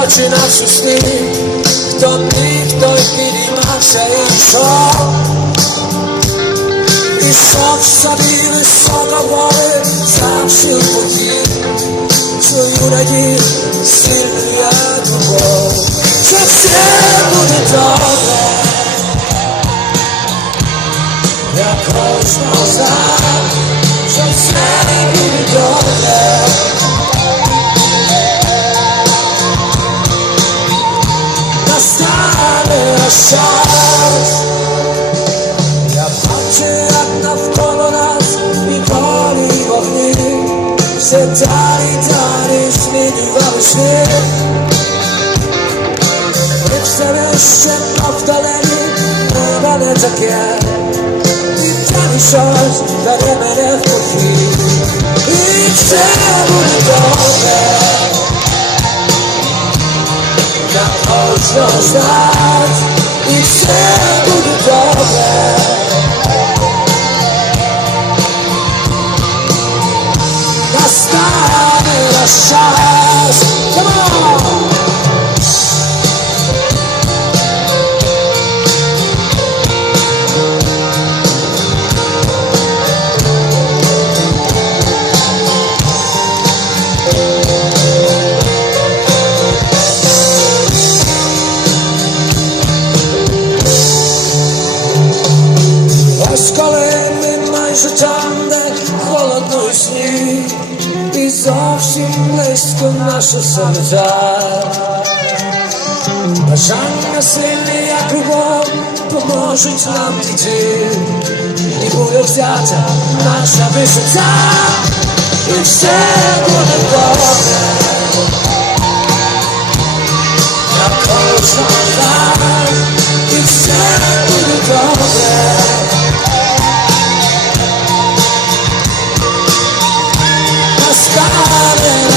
oči našu sny, kto tých, kto kedy máše išol. Išol, čo bíli sodovory, zavšil podí, čo ju radí silná dubou. Že vše bude dobré, jak možno znám, že vše bude dobré. szans Ja patrzę jak nawkoło nas Wikoli ognie. Se dali, dali zmieniwały świat. Wykształcę w oddaleniu Nadane takie Widziałem szans Daremy nie w kuchni I czemu nie dobre Na oczno znać e cedo de dobra Gastar, relaxar зовсім близько наша серця. Бажання сильне, як любов, поможуть нам дійти, і буде взята наша висота, і все буде добре. Я кожного